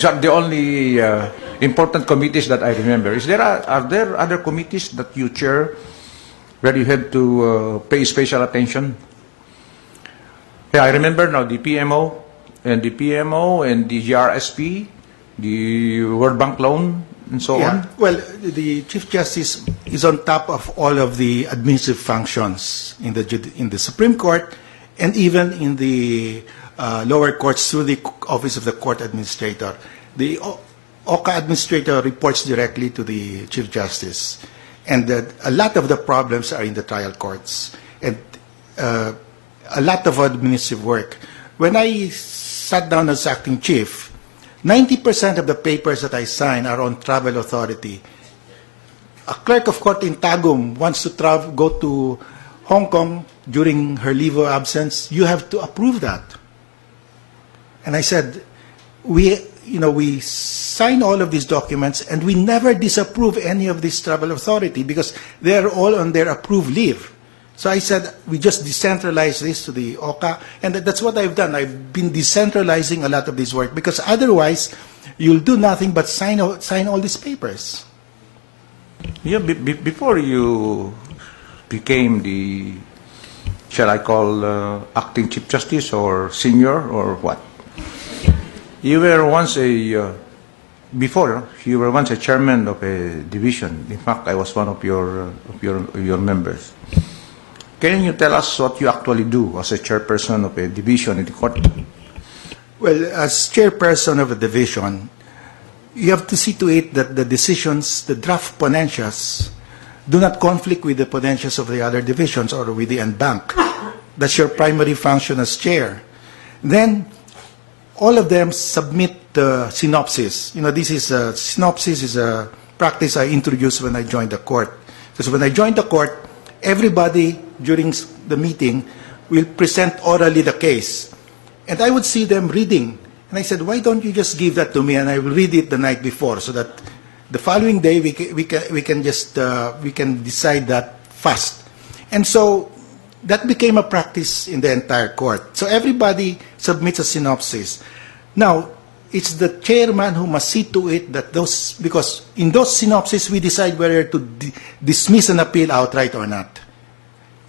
These are the only important committees that I remember. Are there other committees that you chair where you have to pay special attention? Yeah, I remember now the PMO and the GRSP, the World Bank loan, and so on. Well, the Chief Justice is on top of all of the administrative functions in the Supreme Court and even in the lower courts through the Office of the Court Administrator. The OCA Administrator reports directly to the Chief Justice, and a lot of the problems are in the trial courts, and a lot of administrative work. When I sat down as acting chief, 90% of the papers that I sign are on travel authority. A clerk of court in Tagum wants to go to Hong Kong during her leave of absence. You have to approve that. And I said, we sign all of these documents and we never disapprove any of this travel authority because they're all on their approved leave. So I said, we just decentralize this to the OCA, and that's what I've done. I've been decentralizing a lot of this work because otherwise you'll do nothing but sign all these papers. Yeah, before you became the, shall I call, acting Chief Justice or senior or what? You were once before you were once a chairman of a division. In fact, I was one of your members. Can you tell us what you actually do as a chairperson of a division in the court? Well, as chairperson of a division, you have to see to it that the decisions, the draft ponencias, do not conflict with the ponencias of the other divisions or with the en banc. That's your primary function as chair. Then, all of them submit the synopsis. This is a synopsis is a practice I introduced when I joined the court. Because when I joined the court, everybody during the meeting will present orally the case. And I would see them reading. And I said, why don't you just give that to me and I will read it the night before so that the following day we can decide that fast. And so that became a practice in the entire court. So everybody submits a synopsis. Now, it's the chairman who must see to it that because in those synopses we decide whether to dismiss an appeal outright or not.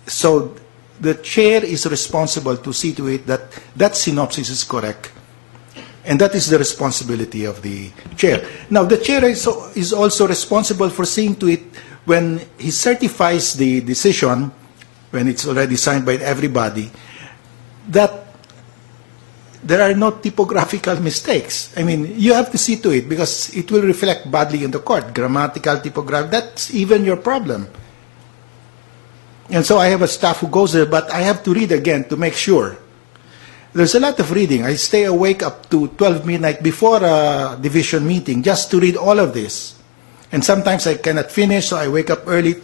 So the chair is responsible to see to it that that synopsis is correct. And that is the responsibility of the chair. Now, the chair is also responsible for seeing to it when he certifies the decision, when it's already signed by everybody, that there are no typographical mistakes. I mean, you have to see to it because it will reflect badly in the court. Grammatical, typographical, that's even your problem. And so I have a staff who goes there, but I have to read again to make sure. There's a lot of reading. I stay awake up to 12 midnight before a division meeting just to read all of this. And sometimes I cannot finish, so I wake up early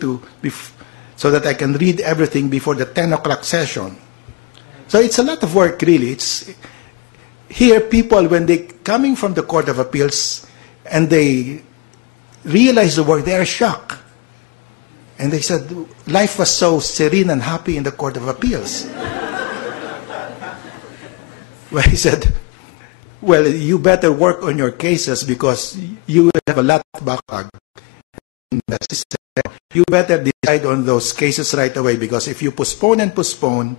so that I can read everything before the 10 o'clock session. So it's a lot of work, really. Here, people, when they coming from the Court of Appeals and they realize the work, they are shocked. And they said, life was so serene and happy in the Court of Appeals. Well, he said, well, you better work on your cases because you will have a lot of backlog. You better decide on those cases right away because if you postpone and postpone,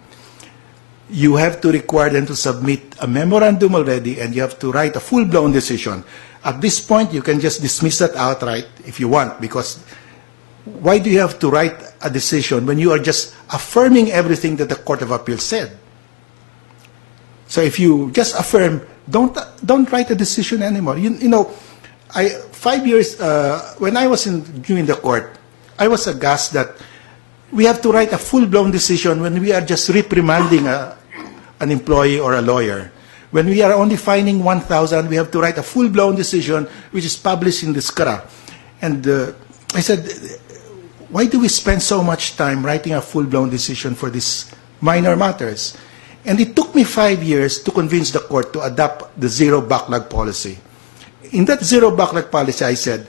you have to require them to submit a memorandum already and you have to write a full-blown decision. At this point, you can just dismiss that outright if you want because why do you have to write a decision when you are just affirming everything that the Court of Appeal said? So if you just affirm, don't write a decision anymore. 5 years, when I was doing the court, I was aghast that we have to write a full-blown decision when we are just reprimanding an employee or a lawyer. When we are only fining 1,000, we have to write a full-blown decision which is published in the SCRA. And I said, why do we spend so much time writing a full-blown decision for these minor matters? And it took me 5 years to convince the court to adopt the zero backlog policy. In that zero backlog policy, I said,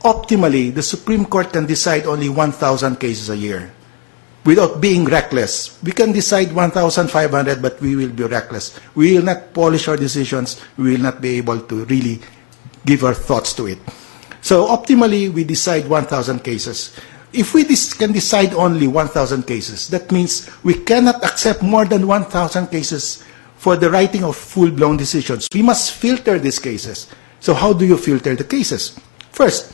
optimally, the Supreme Court can decide only 1,000 cases a year. without being reckless. We can decide 1,500, but we will be reckless. We will not polish our decisions. We will not be able to really give our thoughts to it. So optimally, we decide 1,000 cases. If we can decide only 1,000 cases, that means we cannot accept more than 1,000 cases for the writing of full-blown decisions. We must filter these cases. So how do you filter the cases? First,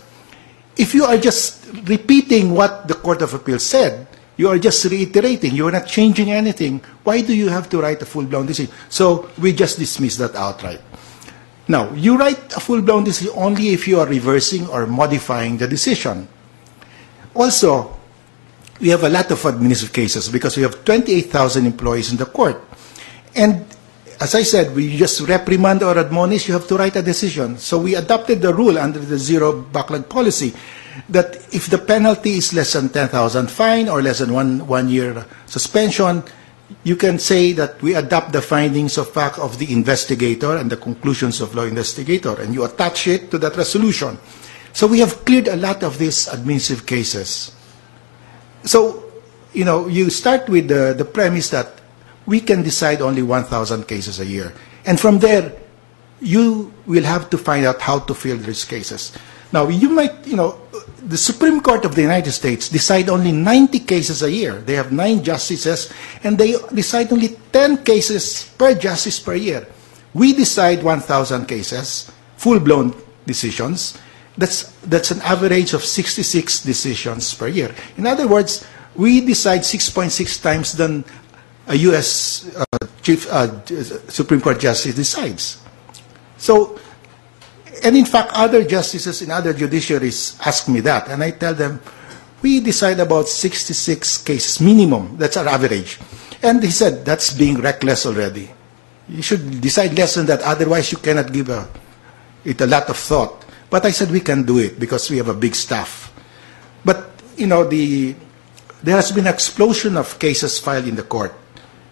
if you are just repeating what the Court of Appeal said, you are just reiterating, you are not changing anything, why do you have to write a full-blown decision? So we just dismiss that outright. Now, you write a full-blown decision only if you are reversing or modifying the decision. Also, we have a lot of administrative cases because we have 28,000 employees in the court. And as I said, we just reprimand or admonish, you have to write a decision. So we adopted the rule under the zero backlog policy that if the penalty is less than 10,000 fine or less than one year suspension, you can say that we adopt the findings of fact of the investigator and the conclusions of law investigator, and you attach it to that resolution. So we have cleared a lot of these administrative cases. So, you start with the premise that we can decide only 1,000 cases a year. And from there, you will have to find out how to fill these cases. Now, you might, the Supreme Court of the United States decide only 90 cases a year. They have 9 justices, and they decide only 10 cases per justice per year. We decide 1,000 cases, full-blown decisions. That's an average of 66 decisions per year. In other words, we decide 6.6 times than a U.S. Supreme Court justice decides. So, and in fact, other justices in other judiciaries ask me that, and I tell them, we decide about 66 cases minimum. That's our average. And he said, that's being reckless already. You should decide less than that, otherwise you cannot give it a lot of thought. But I said we can do it because we have a big staff. But, there has been an explosion of cases filed in the court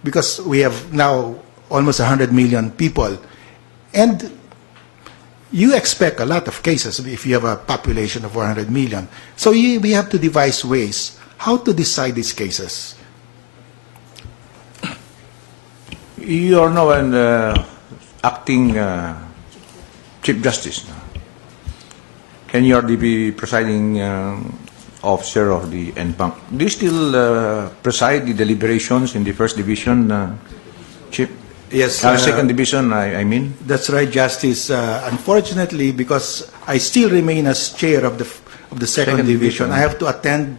because we have now almost 100 million people. And you expect a lot of cases if you have a population of 100 million. So we have to devise ways how to decide these cases. You are now an acting Chief Justice. Can you already be presiding officer of the NBank? Do you still preside the deliberations in the First Division, Chief? Yes. Second Division, I mean? That's right, Justice. Unfortunately, because I still remain as chair of the Second Division, I have to attend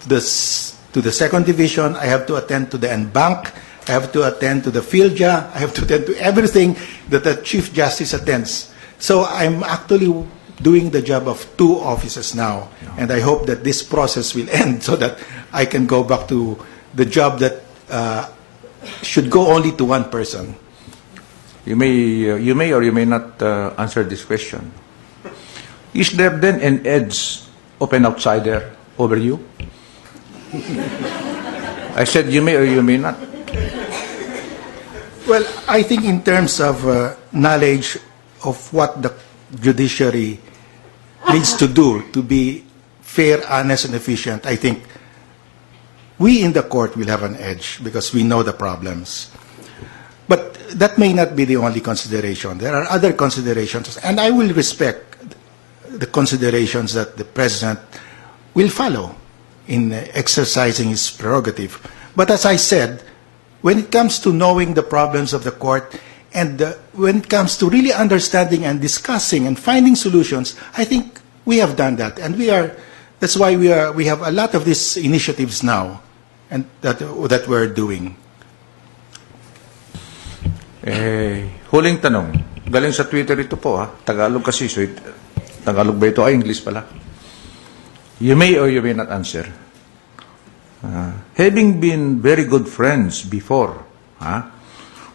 to the Second Division, I have to attend to the NBank, I have to attend to the PhilJA, I have to attend to everything that the Chief Justice attends. So I'm actually doing the job of 2 offices now, and I hope that this process will end so that I can go back to the job that should go only to one person. You may or you may not answer this question. Is there then an edge of an outsider over you? I said you may or you may not. Well, I think in terms of knowledge of what the judiciary needs to do to be fair, honest, and efficient, I think we in the court will have an edge because we know the problems. But that may not be the only consideration. There are other considerations, and I will respect the considerations that the President will follow in exercising his prerogative. But as I said, when it comes to knowing the problems of the court, and when it comes to really understanding and discussing and finding solutions, I think we have done that, and that's why we have a lot of these initiatives now, and that we're doing. Huling tanong, galing sa Twitter ito po Tagalog kasi, so Tagalog ba ito? English pala. You may or you may not answer. Having been very good friends before,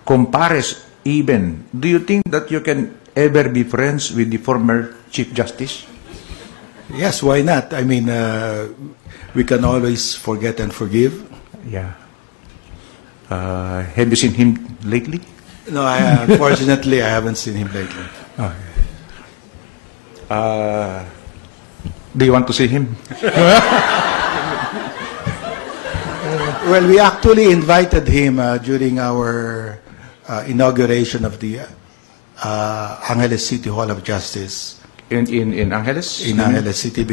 compares even, do you think that you can ever be friends with the former Chief Justice? Yes, why not? I mean, we can always forget and forgive. Yeah. Have you seen him lately? No, unfortunately, I haven't seen him lately. Okay. Do you want to see him? Well, we actually invited him during our inauguration of the Angeles City Hall of Justice In Angeles? in Angeles City.